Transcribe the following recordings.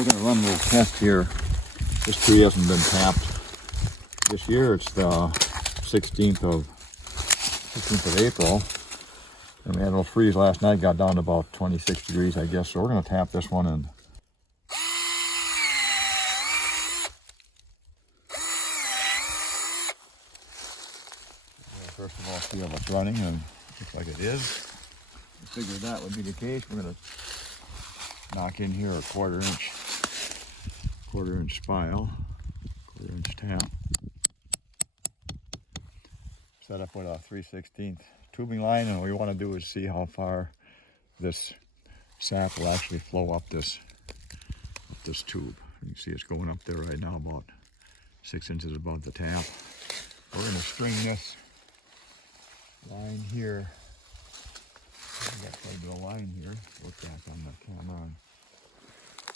We're going to run a little test here. This tree hasn't been tapped this year. It's the 16th of April. And we had a little freeze last night, got down to about 26 degrees, I guess. So we're going to tap this one and first of all, see if it's running, and looks like it is. I figured that would be the case. We're going to knock in here a quarter inch spile, quarter inch tap. Set up with a 3/16 tubing line, and what we want to do is see how far this sap will actually flow up this tube. You can see it's going up there right now about 6 inches above the tap. We're going to string this line here. We've got quite a bit of line here. Look back on the camera.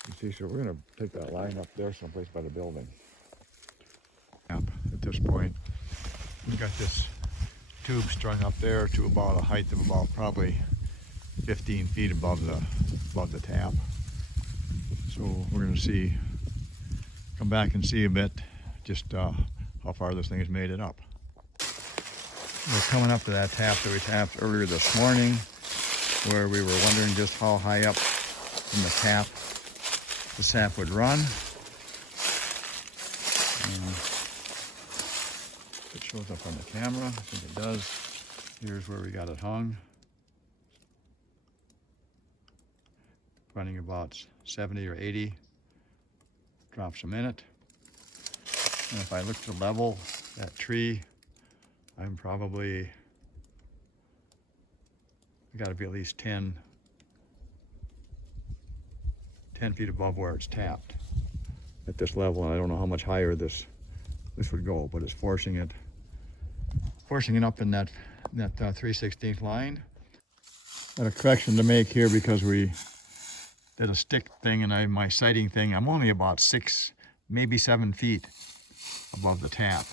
You see, so we're going to take that line up there someplace by the building. At this point, we've got this tube strung up there to about a height of about probably 15 feet above the tap. So we're going to see, come back and see a bit just how far this thing has made it up. We're coming up to that tap that we tapped earlier this morning, where we were wondering just how high up from the tap the sap would run. It shows up on the camera. I think it does. Here's where we got it hung. Running about 70 or 80 drops a minute. And if I look to level that tree, I'm probably, I got to be at least 10 feet above where it's tapped at this level. And I don't know how much higher this would go, but it's forcing it up in that 3/16 line. Got a correction to make here because we did a stick thing and my sighting thing. I'm only about 6, maybe 7 feet above the tap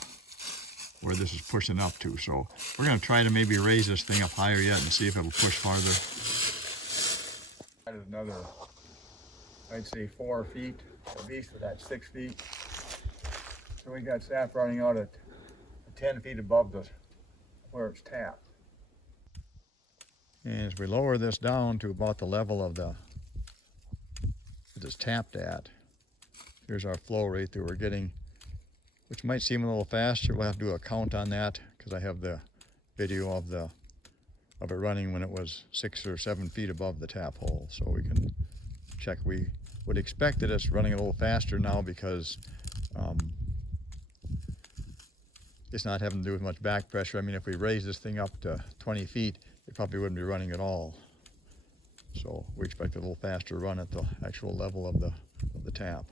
where this is pushing up to. So we're going to try to maybe raise this thing up higher yet and see if it'll push farther. That is another, I'd say 4 feet, at least with that 6 feet. So we got sap running out at 10 feet above where it's tapped. And as we lower this down to about the level of that it's tapped at, here's our flow rate that we're getting, which might seem a little faster. We'll have to do a count on that because I have the video of it running when it was 6 or 7 feet above the tap hole, so we can check. We would expect that it's running a little faster now because it's not having to do with much back pressure. I mean, if we raise this thing up to 20 feet, it probably wouldn't be running at all. So we expect a little faster run at the actual level of the tap.